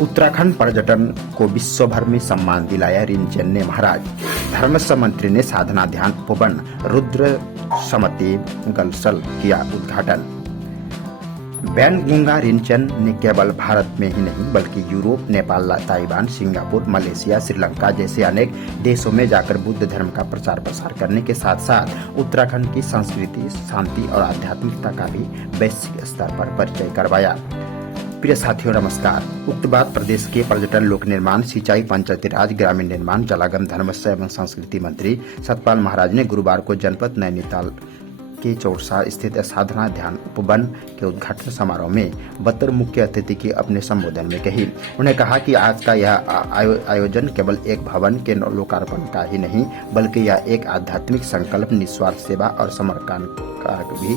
उत्तराखंड पर्यटन को विश्व भर में सम्मान दिलाया रिंचन ने महाराज। धर्मस्व मंत्री ने साधना ध्यान उपवन रुद्र समति गलसल किया उद्घाटन। बैनगुंगा रिंचन ने केवल भारत में ही नहीं बल्कि Europe, Nepal, Taiwan, Singapore, Malaysia, Sri Lanka जैसे अनेक देशों में जाकर बुद्ध धर्म का प्रचार प्रसार करने के साथ साथ उत्तराखंड की संस्कृति, शांति और आध्यात्मिकता का भी वैश्विक स्तर पर परिचय करवाया। प्रिय साथियों नमस्कार। उक्त बात प्रदेश के पर्यटन, लोक निर्माण, सिंचाई, पंचायती राज, ग्रामीण निर्माण, जलागम, धर्मस्व एवं संस्कृति मंत्री सतपाल महाराज ने गुरुवार को जनपद नैनीताल के चौरसा स्थित साधना ध्यान उपवन के उद्घाटन समारोह में बतौर मुख्य अतिथि के अपने संबोधन में कही। उन्होंने कहा कि आज का यह आयोजन केवल एक भवन के लोकार्पण का ही नहीं बल्कि यह एक आध्यात्मिक संकल्प, निस्वार्थ सेवा और समर्पण का भी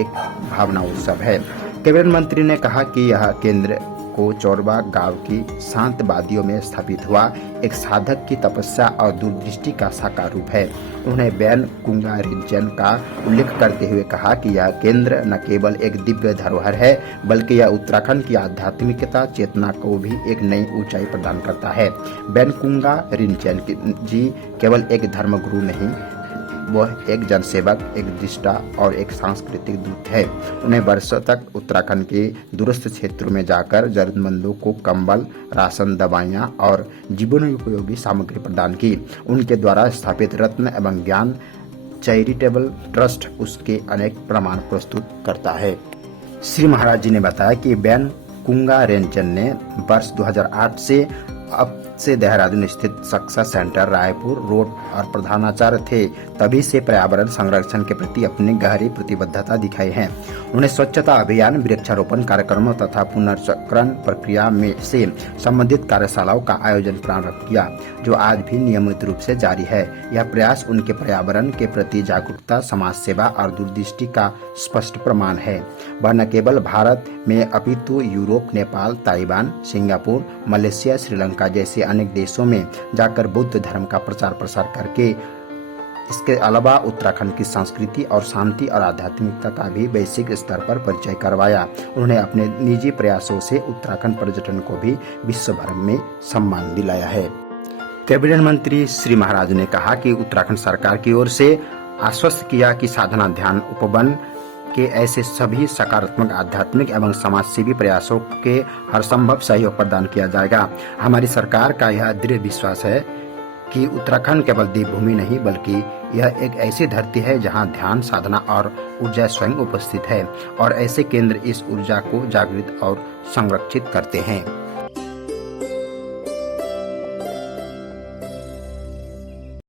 एक भावना उत्सव है। कैबिनेट मंत्री ने कहा कि यह केंद्र को चौरवा गांव की शांत वादियों में स्थापित हुआ एक साधक की तपस्या और दूरदृष्टि का साकार रूप है। उन्होंने बैनगुंगा रिंचन का उल्लेख करते हुए कहा कि यह केंद्र न केवल एक दिव्य धरोहर है बल्कि यह उत्तराखंड की आध्यात्मिकता चेतना को भी एक नई ऊंचाई प्रदान करता है। बैनगुंगा रिंचन जी केवल एक धर्मगुरु नहीं, वह एक जनसेवक, एक दृष्टा और एक सांस्कृतिक दूत है। उन्हें वर्षों तक उत्तराखंड के दूरस्थ क्षेत्रों में जाकर जरूरतमंदों को कंबल, राशन, दवाइयां और जीवनोपयोगी सामग्री प्रदान की। उनके द्वारा स्थापित रत्न एवं ज्ञान चैरिटेबल ट्रस्ट उसके अनेक प्रमाण प्रस्तुत करता है। श्री महाराज जी ने बताया कि बैनगुंगा रिंचन ने वर्ष 2008 से अब से देहरादून स्थित सक्सा सेंटर, रायपुर रोड और प्रधानाचार्य थे, तभी से पर्यावरण संरक्षण के प्रति अपनी गहरी प्रतिबद्धता दिखाई है। उन्हें स्वच्छता अभियान, वृक्षारोपण कार्यक्रमों तथा पुनर्चक्रण प्रक्रिया में से संबंधित कार्यशालाओं का आयोजन प्रारंभ किया, जो आज भी नियमित रूप से जारी है। यह प्रयास उनके पर्यावरण के प्रति जागरूकता, समाज सेवा और दूरदृष्टि का स्पष्ट प्रमाण है। वह न केवल भारत में अपितु Europe, Nepal, Taiwan, Singapore, Malaysia, Sri Lanka जैसे अनेक देशों में जाकर बुद्ध धर्म का प्रचार प्रसार करके इसके अलावा उत्तराखंड की संस्कृति और शांति और आध्यात्मिकता का भी वैश्विक स्तर पर परिचय करवाया। उन्होंने अपने निजी प्रयासों से उत्तराखंड पर्यटन को भी विश्व भर में सम्मान दिलाया है। कैबिनेट मंत्री श्री महाराज ने कहा कि उत्तराखंड सरकार की ओर से आश्वस्त किया कि साधना ध्यान उपवन के ऐसे सभी सकारात्मक आध्यात्मिक एवं समाजसेवी प्रयासों के हर संभव सहयोग प्रदान किया जाएगा। हमारी सरकार का यह दृढ़ विश्वास है कि उत्तराखंड केवल देवभूमि नहीं बल्कि यह एक ऐसी धरती है जहां ध्यान, साधना और ऊर्जा स्वयं उपस्थित है और ऐसे केंद्र इस ऊर्जा को जागृत और संरक्षित करते हैं।